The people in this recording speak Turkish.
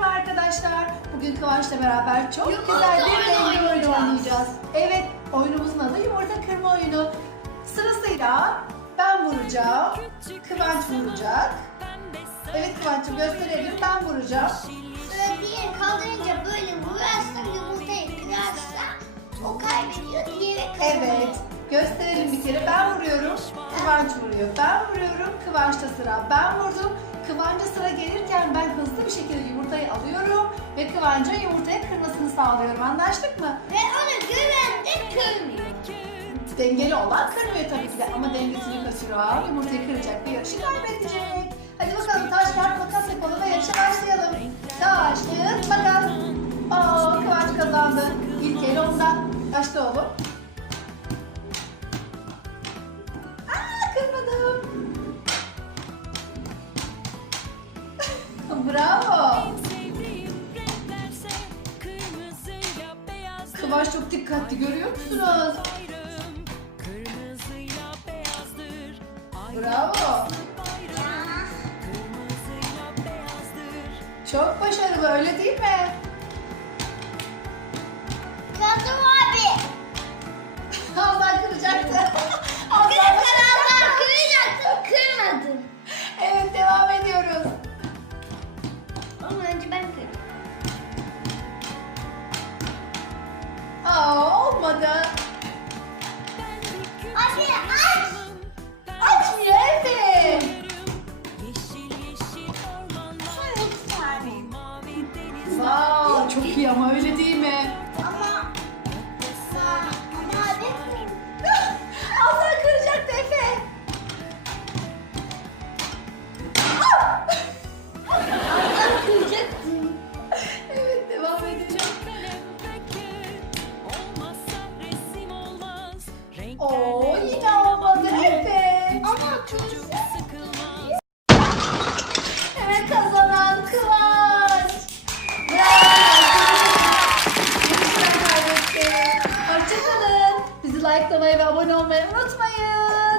merhaba arkadaşlar. Bugün Kıvanç'la beraber çok Yumurta güzel bir denge oyunu oynayacağız. Evet, oyunumuzun adı yumurta kırma oyunu. Sırasıyla ben vuracağım, Kıvanç vuracak. Evet Kıvanç'ım gösterelim, ben vuracağım. Sıra diğer kaldırınca böyle vurarsa Kıvanç vuruyor. Ben vuruyorum, Kıvanç'ta sıra. Ben vurdum. Kıvanç'a sıra gelirken ben hızlı bir şekilde yumurtayı alıyorum ve Kıvanç'a yumurtayı kırmasını sağlıyorum. Anlaştık mı? Ve onu güven de kırmıyor. Dengeli olan kırmıyor tabii ki de ama dengesini kaçıran yumurtayı kıracak ve yarışı kaybedecek. Hadi bakalım taş kağıt makas yapalım ve yarışa başlayalım. Taş kağıt makas. Aa Kıvanç kazandı. İlk el onda. Başla oğlum. Bravo. Kıvanç çok dikkatli görüyor musunuz? Bravo. Çok başarılı öyle değil mi? Olmadı. Abi aç. İki tane. Wow, çok iyi ama öyle değil mi? Oo yine olmadı Efe. Ama çocuk sıkılmaz. Evet kazanan Kıvanç. Bravo. Hoşçakalın. Bizi likelamayı ve abone olmayı unutmayın.